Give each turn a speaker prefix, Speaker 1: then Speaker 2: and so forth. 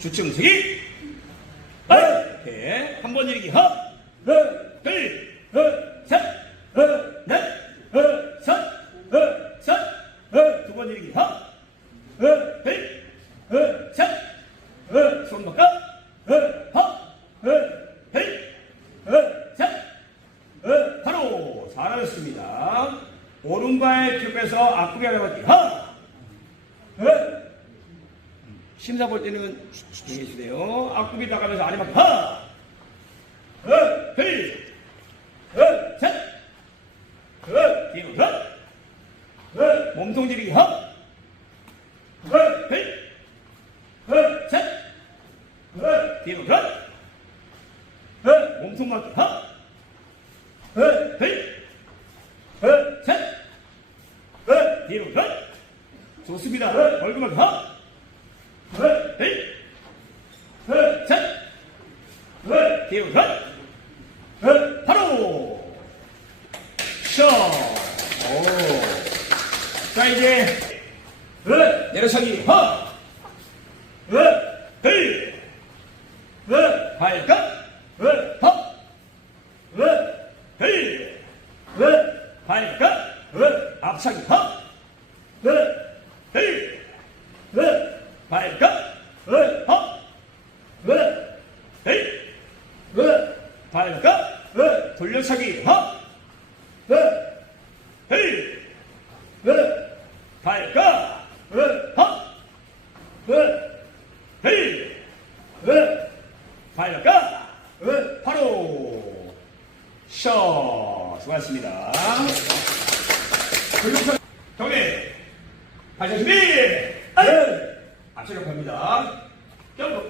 Speaker 1: 주춤서기 이렇게 한번 일기 하나 둘 셋, 넷, 섯, 섯, 두번 일기 하나 둘 셋, 손 바꿔 하나 둘 셋, 바로 잘하셨습니다. 오른발 큐에서 앞구리 하나 받기 하나 심사 볼 때는 조용히 해주세요. 앞구리 나가면서 아래 받기 하나 둘 셋, 뒤로 셋, 몸통 지르기 하나 둘 셋, 뒤로 셋, 몸통 맞기 하나 둘 셋, 뒤로 셋, 좋습니다. 얼굴 맞기 하나 둘 셋, 뒤로 셋, 바로! 셔. 오. 자 이제 내려서기. 하나 둘 발끝 하나 둘 발끝 앞차기. 하나 둘 발끝 하 나둘 발끝 돌려차기! 하나 둘 발끝 하나 둘 발끝 바로 셔 수고하셨습니다. 돌려차기 경례! 발차 준비! 앞차기 갑니다. 점프